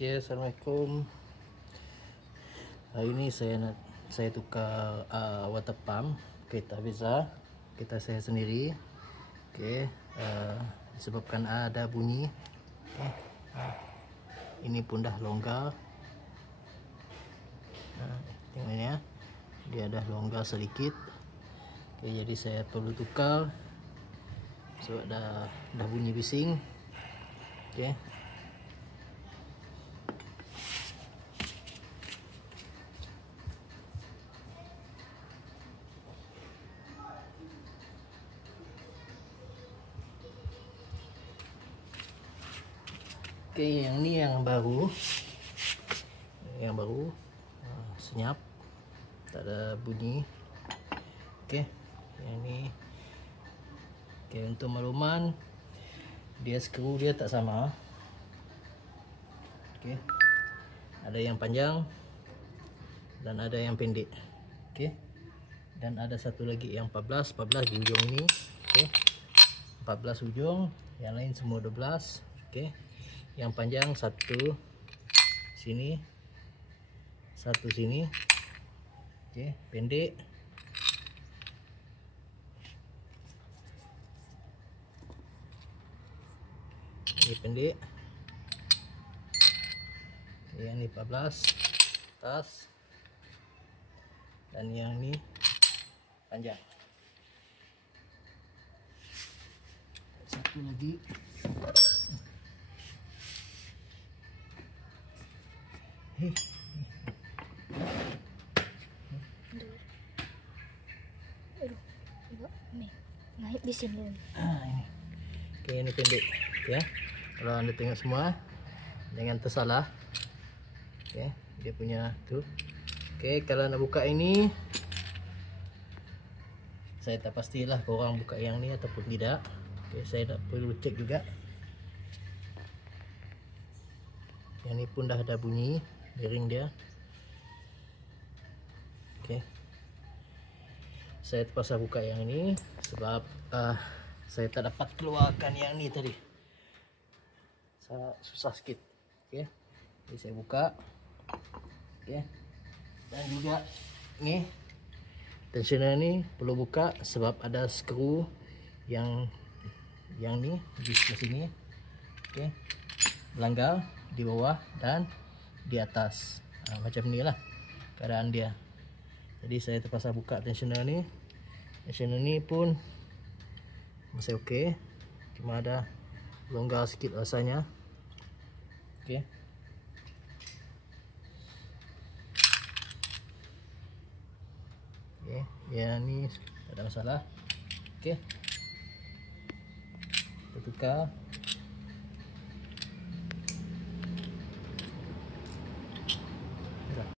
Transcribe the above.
Okay, Assalamualaikum. Hari ini saya tukar water pump kereta Aviza, kereta saya sendiri. Okay, disebabkan ada bunyi. Okay. Ini pun dah longgar. Tengok ni ya, dia dah longgar sedikit. Okay, jadi saya perlu tukar sebab dah bunyi bising. Okay. Okay, yang ni yang baru, senyap, tak ada bunyi. Okay, yang ni. Okay, untuk makluman, skru dia tak sama. Okay, ada yang panjang dan ada yang pendek. Okay, dan ada satu lagi yang 14 di ujung ini. Okay, 14 ujung, yang lain semua 12. Okay, yang panjang satu sini, satu sini. Okay, pendek ini pendek. Okay, yang ni 14 atas dan yang ni panjang. Satu lagi. Naik di sini. Ini. Okay, ini pendek. Ya. Kalau anda tengok semua, jangan tersalah. Okay, dia punya tu. Okay, kalau nak buka ini, saya tak pastilah korang buka yang ni ataupun tidak. Okay, saya nak perlu cek juga. Yang ni pun dah ada bunyi bearing dia. Okay, saya terpaksa buka yang ini sebab saya tak dapat keluarkan yang ni tadi. Susah sikit. Okay, jadi saya buka. Okay, dan juga ni tensioner ni perlu buka sebab ada skru yang ni di sebelah sini. Okay, melanggar di bawah dan di atas. Macam ni lah keadaan dia. Jadi saya terpaksa buka tensioner ni. Tensioner ni pun masih okey, cuma ada longgar sikit rasanya. Okey. Okey, yang ni tak ada masalah. Okey. Kita tukar.